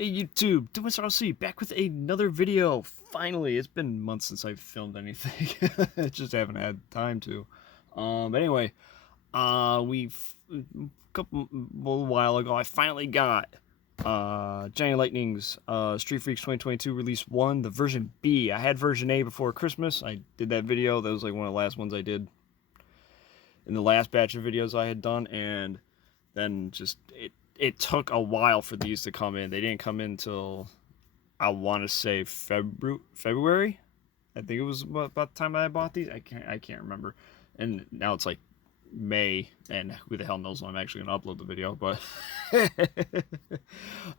Hey YouTube, doing RC back with another video. Finally, it's been months since I've filmed anything. I just haven't had time to. But anyway, we've a little while ago I finally got Johnny Lightning's Street Freaks 2022 Release 1, the version B. I had version A before Christmas. I did that video. That was like one of the last ones I did in the last batch of videos I had done, and then just it took a while for these to come in. They didn't come in until, I want to say, February. I think it was about the time I bought these. I can't remember. And now it's like May, and who the hell knows when I'm actually gonna upload the video. But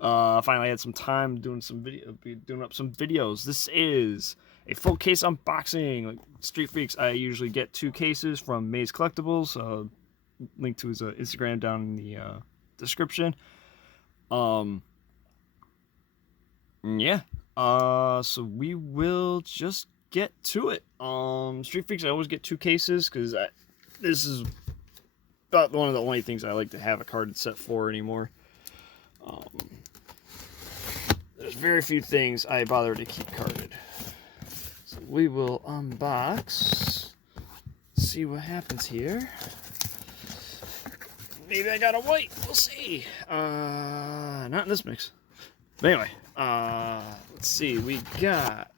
finally I had some time doing up some videos. This is a full case unboxing. Like Street Freaks, I usually get 2 cases from Maze Collectibles. Link to his Instagram down in the description. Yeah. So we will just get to it. Street Freaks, I always get 2 cases because this is about one of the only things I like to have a carded set for anymore. There's very few things I bother to keep carded. So we will unbox, see what happens here. Maybe I got a white. We'll see. Not in this mix. But anyway, let's see. We got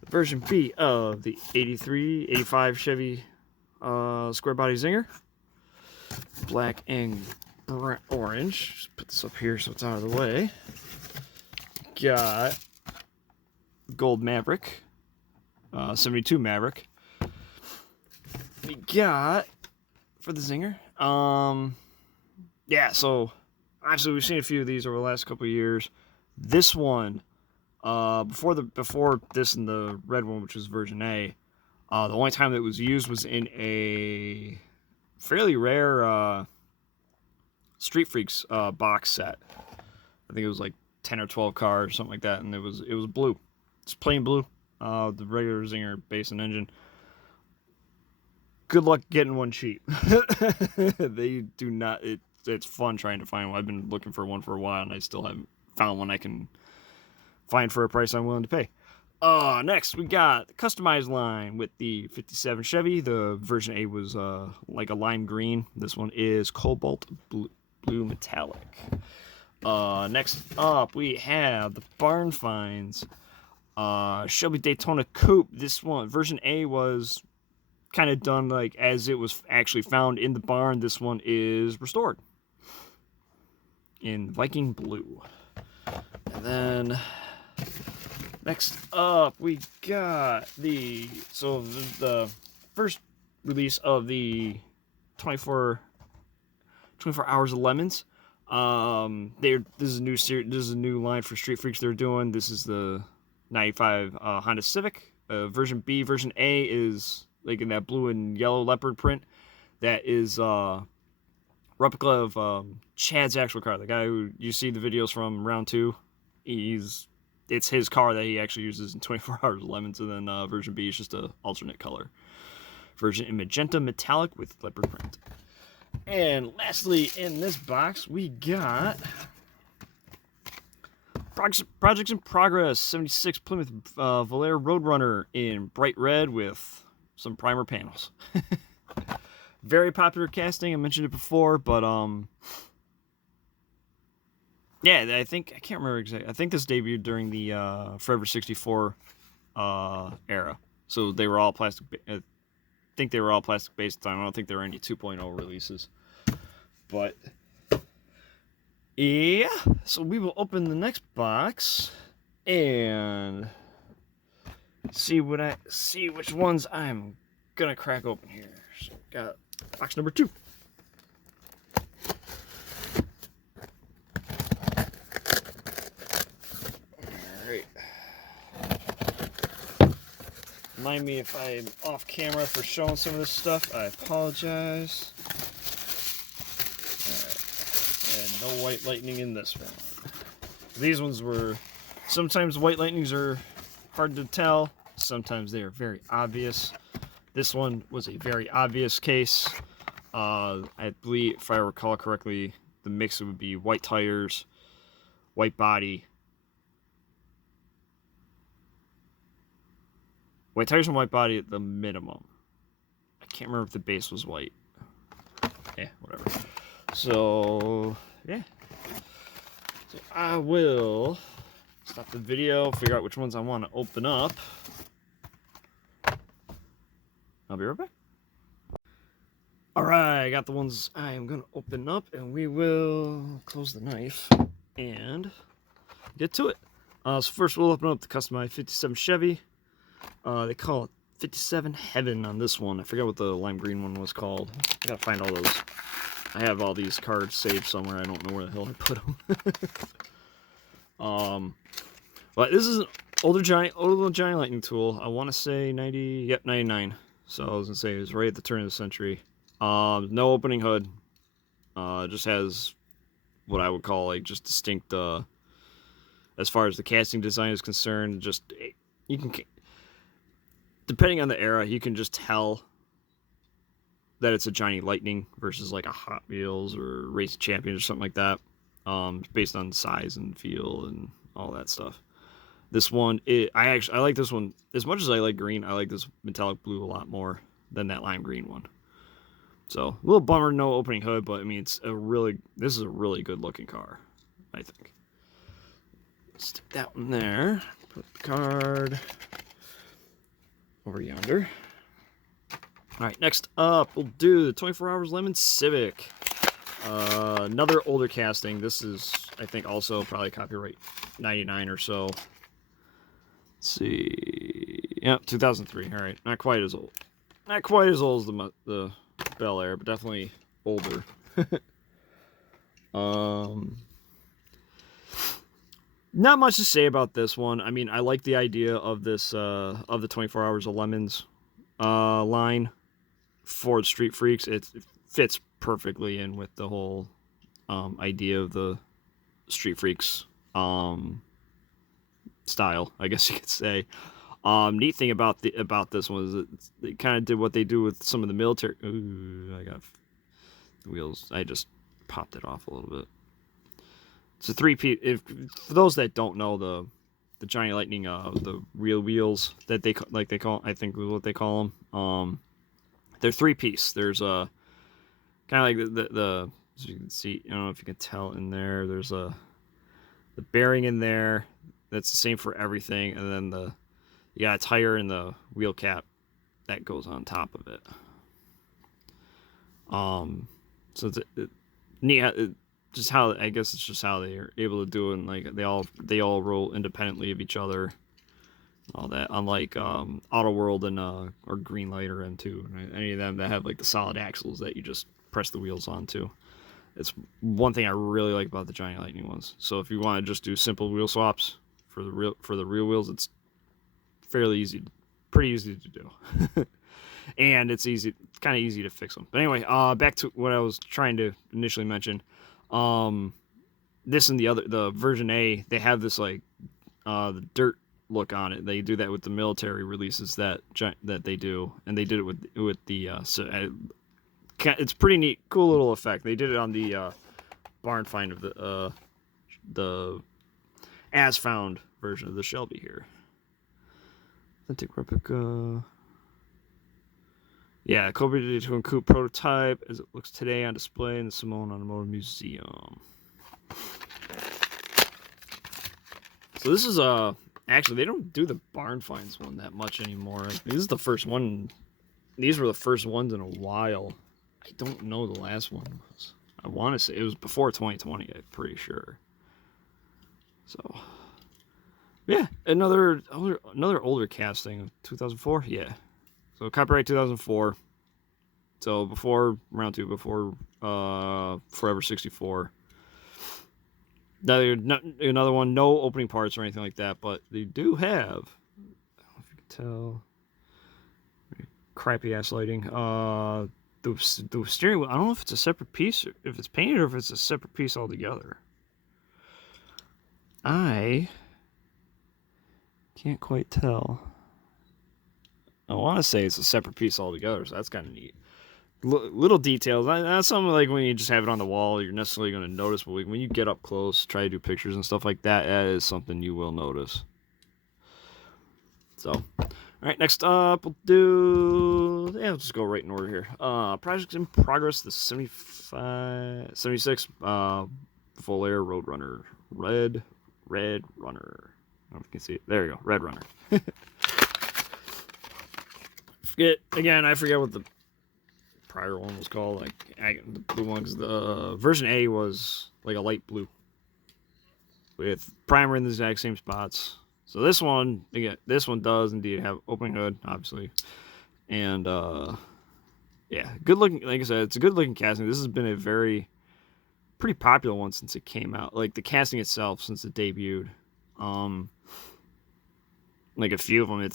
the version B of the 85 Chevy square body Zinger. Black and orange. Just put this up here so it's out of the way. Got gold Maverick. 72 Maverick. We got, for the Zinger, yeah, so actually we've seen a few of these over the last couple of years. This one, before this and the red one, which was version A, the only time that it was used was in a fairly rare Street Freaks box set. I think it was like 10 or 12 cars, something like that, and it was blue. It's plain blue. The regular Zinger base and engine. Good luck getting one cheap. They do not. It's fun trying to find one. I've been looking for one for a while, and I still haven't found one I can find for a price I'm willing to pay. Next, we got the customized line with the 57 Chevy. The version A was like a lime green. This one is cobalt blue metallic. Next up, we have the Barn Finds Shelby Daytona Coupe. This one, version A, was kind of done like as it was actually found in the barn. This one is restored in Viking blue. And then next up we got the first release of the 24 Hours of Lemons. This is a new series. This is a new line for Street Freaks they're doing. This is the 95 Honda Civic. Version B. Version A is like in that blue and yellow leopard print. That is replica of Chad's actual car. The guy who you see the videos from round 2. It's his car that he actually uses in 24 Hours of Lemons. And then version B is just a alternate color version in magenta metallic with leopard print. And lastly, in this box, we got Projects in Progress 76 Plymouth Valera Roadrunner in bright red with some primer panels. Very popular casting. I mentioned it before, but yeah, I can't remember exactly. I think this debuted during the Forever 64 era. So they were all plastic. I think they were all plastic based at the time. I don't think there were any 2.0 releases. But yeah, so we will open the next box and see which ones I'm gonna crack open here. So got box number 2. Alright. Remind me if I'm off camera for showing some of this stuff. I apologize. Alright. And no white lightning in this one. These ones were... Sometimes white lightnings are hard to tell. Sometimes they are very obvious. This one was a very obvious case. I believe, if I recall correctly, the mix would be white tires, white body, White tires and white body at the minimum. I can't remember if the base was white. Yeah, whatever. So, yeah. So I will stop the video, figure out which ones I want to open up. I'll be right back. Alright, I got the ones I am going to open up, and we will close the knife and get to it. So first we'll open up the customized 57 Chevy. They call it 57 Heaven on this one. I forget what the lime green one was called. I gotta find all those. I have all these cards saved somewhere. I don't know where the hell I put them. But this is an older giant lightning tool. I want to say 99. So I was gonna say it was right at the turn of the century. No opening hood. Just has what I would call like just distinct. As far as the casting design is concerned, just you can, depending on the era, you can just tell that it's a Johnny Lightning versus like a Hot Wheels or Race Champion or something like that. Based on size and feel and all that stuff. This one, I like this one as much as I like green. I like this metallic blue a lot more than that lime green one. So a little bummer, no opening hood, but I mean this is a really good looking car, I think. Stick that one there. Put the card over yonder. All right, next up we'll do the 24 Hours Lemon Civic. Another older casting. This is, I think, also probably copyright 99 or so. Let's see. Yeah, 2003. All right, not quite as old. Not quite as old as the Bel Air, but definitely older. Not much to say about this one. I mean, I like the idea of this of the 24 Hours of Lemons line for Street Freaks. It fits perfectly in with the whole idea of the Street Freaks style, I guess you could say. Neat thing about this one is that they kind of did what they do with some of the military. Ooh, I got the wheels. I just popped it off a little bit. It's a three-piece. For those that don't know, the Johnny Lightning, the real wheels that they call, I think is what they call them. They're three-piece. There's a kind of like the as you can see. I don't know if you can tell in there. There's the bearing in there. That's the same for everything, and then you got a tire and the wheel cap that goes on top of it. So it's neat. Just how, I guess it's just how they are able to do it, and like they all roll independently of each other, all that. Unlike Auto World and or Green Light or M2, right? Any of them that have like the solid axles that you just press the wheels onto. It's one thing I really like about the Johnny Lightning ones. So if you want to just do simple wheel swaps for the real wheels, it's fairly easy, pretty easy to do. And it's kind of easy to fix them. But anyway, back to what I was trying to initially mention. This and the version A, they have this like the dirt look on it. They do that with the military releases that they do, and they did it with the it's pretty neat, cool little effect. They did it on the barn find of the as found version of the Shelby here. Authentic replica. Yeah, Cobra Daytona Coupe prototype as it looks today on display in the Simone Automotive Museum. So this is actually they don't do the barn finds one that much anymore. This is the first one. These were the first ones in a while. I don't know the last one was. I want to say it was before 2020. I'm pretty sure. So yeah, another older casting of 2004. Yeah. So copyright 2004. So before round 2, before Forever 64. Another one, no opening parts or anything like that, but they do have, I don't know if you can tell, crappy ass lighting. The steering wheel, I don't know if it's a separate piece, or if it's painted, or if it's a separate piece altogether. I can't quite tell. I want to say it's a separate piece altogether, so that's kind of neat. Little details. That's something like when you just have it on the wall, you're necessarily going to notice, but when you get up close, try to do pictures and stuff like that, that is something you will notice. So, all All right, next up, we'll do... Yeah, we'll just go right in order here. Projects in progress, the 76 full air Roadrunner. Red Runner. I don't know if you can see it. There you go, Red Runner. I forget what the prior one was called. Like, the blue one, because the version A was like a light blue with primer in the exact same spots. So this one, again, this one does indeed have opening hood, obviously, and yeah, good looking. Like I said, it's a good looking casting. This has been a pretty popular one since it came out. Like the casting itself, since it debuted, like a few of them,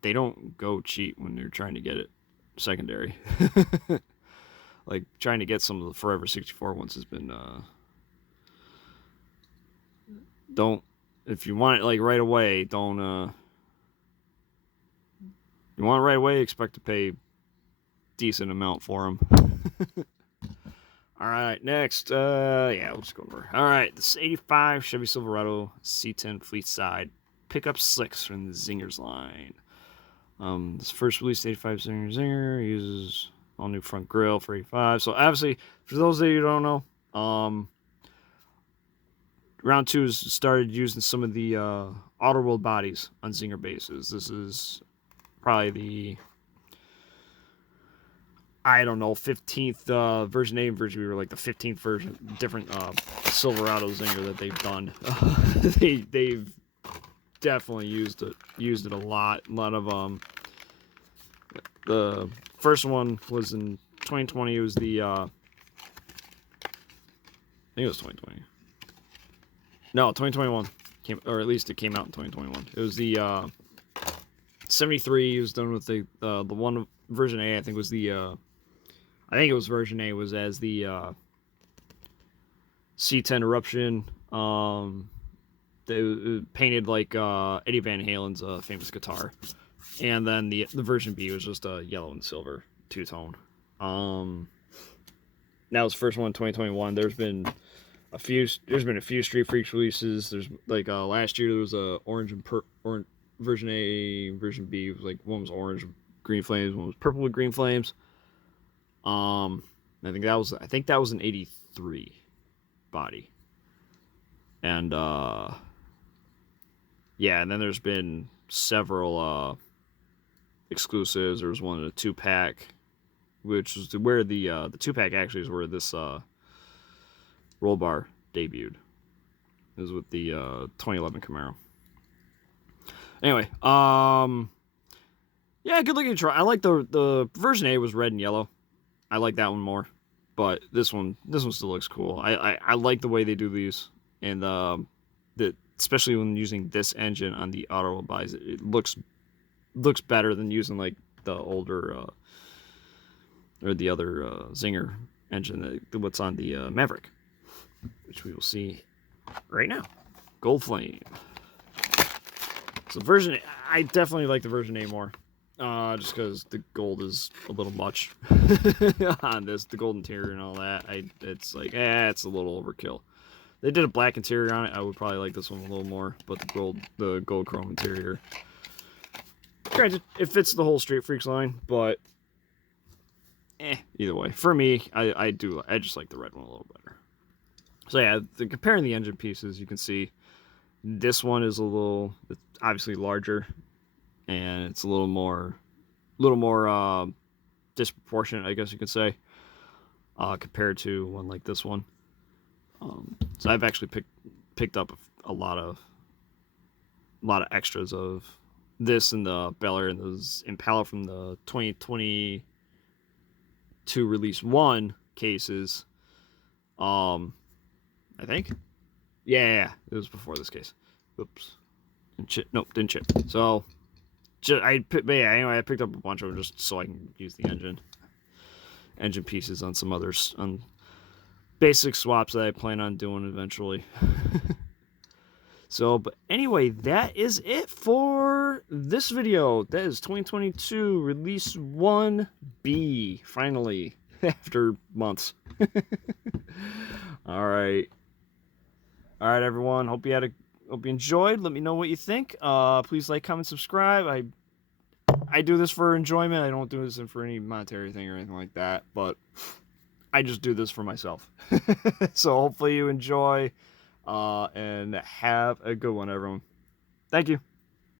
they don't go cheap when they're trying to get it secondary. Like trying to get some of the Forever 64 ones has been don't. If you want it like right away, don't you want it right away, expect to pay decent amount for them. All right, next, yeah, we'll just go over. All right, this 85 Chevy Silverado C10 Fleet Side Pickup 6 from the Zingers line. This first released 85 Zinger uses all new front grille for 85. So obviously, for those of you who don't know, Round 2 has started using some of the auto roll bodies on Zinger bases. This is probably the, I don't know, 15th version A and version B were like the 15th version, different Silverado Zinger that they've done. They've definitely used it a lot. A lot of the first one was in 2020. It was the I think it was 2020. No, 2021 or at least it came out in 2021. It was the 73. It was done with the one version A. I think was the I think it was version A was as the C10 Eruption. They painted like Eddie Van Halen's famous guitar, and then the version B was just a yellow and silver two-tone. That was the first one in 2021. There's been a few Street Freaks releases. There's like last year there was a orange version A, version B. Was like one was orange green flames, one was purple with green flames. I think that was an 83 body. And yeah, and then there's been several exclusives. There was one in a 2-pack, which was where the 2-pack actually is where this roll bar debuted. It was with the 2011 Camaro. Anyway, yeah, good looking truck. I like the version A was red and yellow. I like that one more, but this one still looks cool. I like the way they do these, and especially when using this engine on the auto buys, it looks better than using like the older or the other Zinger engine what's on the Maverick, which we will see right now. Gold Flame. So I definitely like the version A more. Just because the gold is a little much on this, the gold interior and all that. It's like, it's a little overkill. They did a black interior on it. I would probably like this one a little more, but the gold chrome interior. Granted, it fits the whole Street Freaks line, but either way, for me, I just like the red one a little better. So yeah, comparing the engine pieces, you can see this one is it's obviously larger, and it's a little more disproportionate, I guess you could say, compared to one like this one. So I've actually picked up a lot of extras of this and the Bel Air and those Impala from the 2022 release 1 cases. I think. Yeah, it was before this case. Oops. Didn't chip. So, I picked up a bunch of them just so I can use the engine pieces on some others, on basic swaps that I plan on doing eventually. So, but anyway, that is it for this video. That is 2022 Release 1B, finally, after months. All right, everyone. Hope you enjoyed. Let me know what you think. Please like, comment, subscribe. I do this for enjoyment. I don't do this for any monetary thing or anything like that, but I just do this for myself. So hopefully you enjoy, and have a good one, everyone. Thank you.